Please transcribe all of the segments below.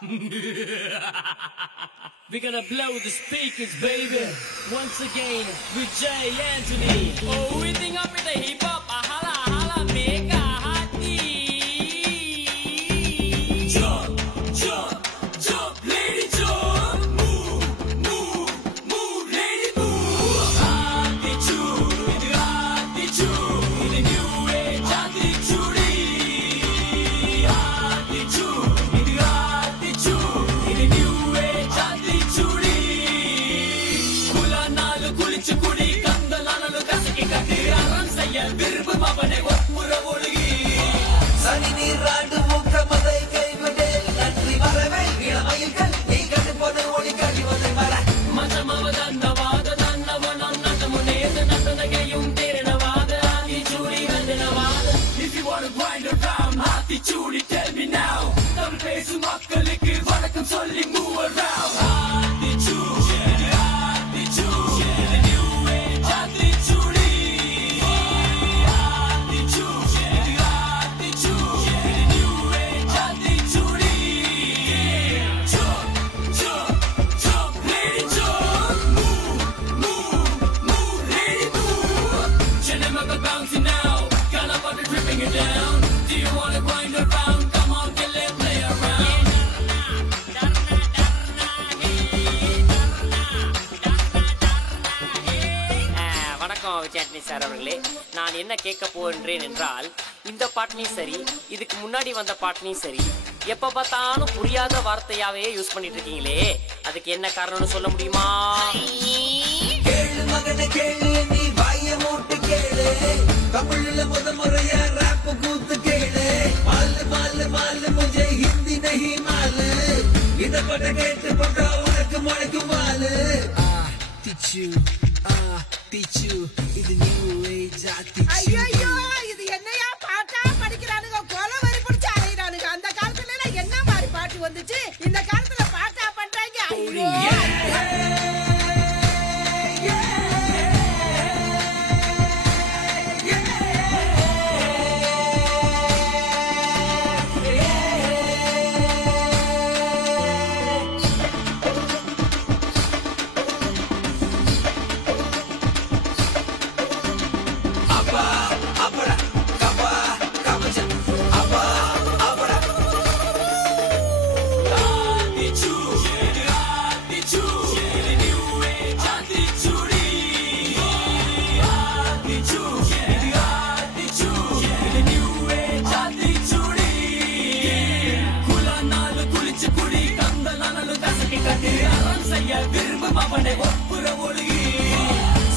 We're gonna blow the speakers, baby. Once again, with Jay Anthony. Oh, we think up with the hip hop. Hala, hala, mega hottie. Jump, jump, jump, lady, jump. Move, move, move, lady, move. Attitude, attitude. The new age attitude. Attitude, attitude. The new age attitude. Kulanalu kulichu kudi kandalanlu kasiki katti aram seyya virbum avane oppura olgi. Sani neeradu mukka madai kaivide nandri varave ilamayilkal nee kadupode oli kadivade mara. Majamavadanavada dannavanam natamuneda natanagayum terenavada attitude vandanavada. If you wanna grind around attitude, tell me now. Tamil pesum makkalukku vanakkam solli move around. Attitude, attitude, the new age attitude. Attitude, attitude, the new age attitude. Jump, jump, jump, lady, jump. Move, move, move, lady, move. Chinamaga bouncing now, got up on the dripping it down. Do you wanna grind around? Come on, get it, play around. வணக்கம் விஜயாட்னி sir அவர்களே. நான் என்ன கேட்க போகின்றேன் என்றால், இந்த பாட்டையும் சரி, இதுக்கு முன்னாடி வந்த பாட்டையும் சரி, எப்ப பார்த்தாலும் புரியாத வார்த்தையாவே யூஸ் பண்ணிட்டு இருக்கீங்களே, அதுக்கு என்ன காரணம்னு சொல்ல முடியுமா? கேளு மகனே கேளு நீ வாய மூட்டு கேளு தமிழ்ல முறைய ராப் கூத்து கேளு மாலு மாலு மாலு முझे हिंदी नहीं मालू இத பட்ட கேட்டு போட்டா உனக்கு முளைக்கும் மாலு teach you இது new age attitude. ஐயோ இது என்னையா பாட்டா படிக்கிறானுங்க கொலை வரி பிடிச்சு அலையறானுங்க. அந்த காலத்துல என்ன மாதிரி பாட்டு வந்துச்சு, இந்த காலத்துல பாட்டா பண்றாங்க. ஐயோ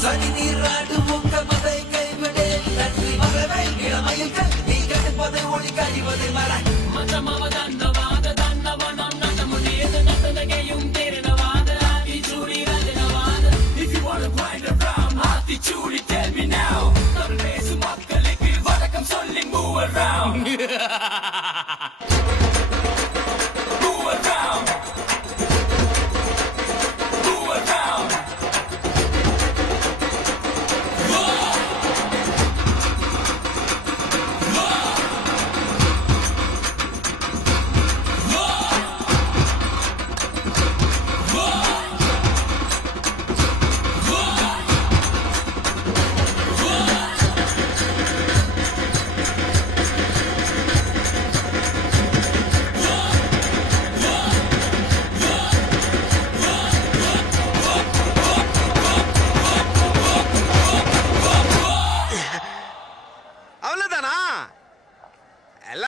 சனி நீராடு முக்க மதை கைவிடே நன்றி வரவே இளமையில் நீ கடுப்பதை ஒளி கழிவது மர மஜமவதன்னவாத தன்னவனம் நட்டமுடியது நட்டனகையும் தேரினவாத attitude ரஜனவாத. If you wanna grind around attitude, tell me now. Tamil பேசும் மக்களுக்கு வணக்கம் சொல்லி move around.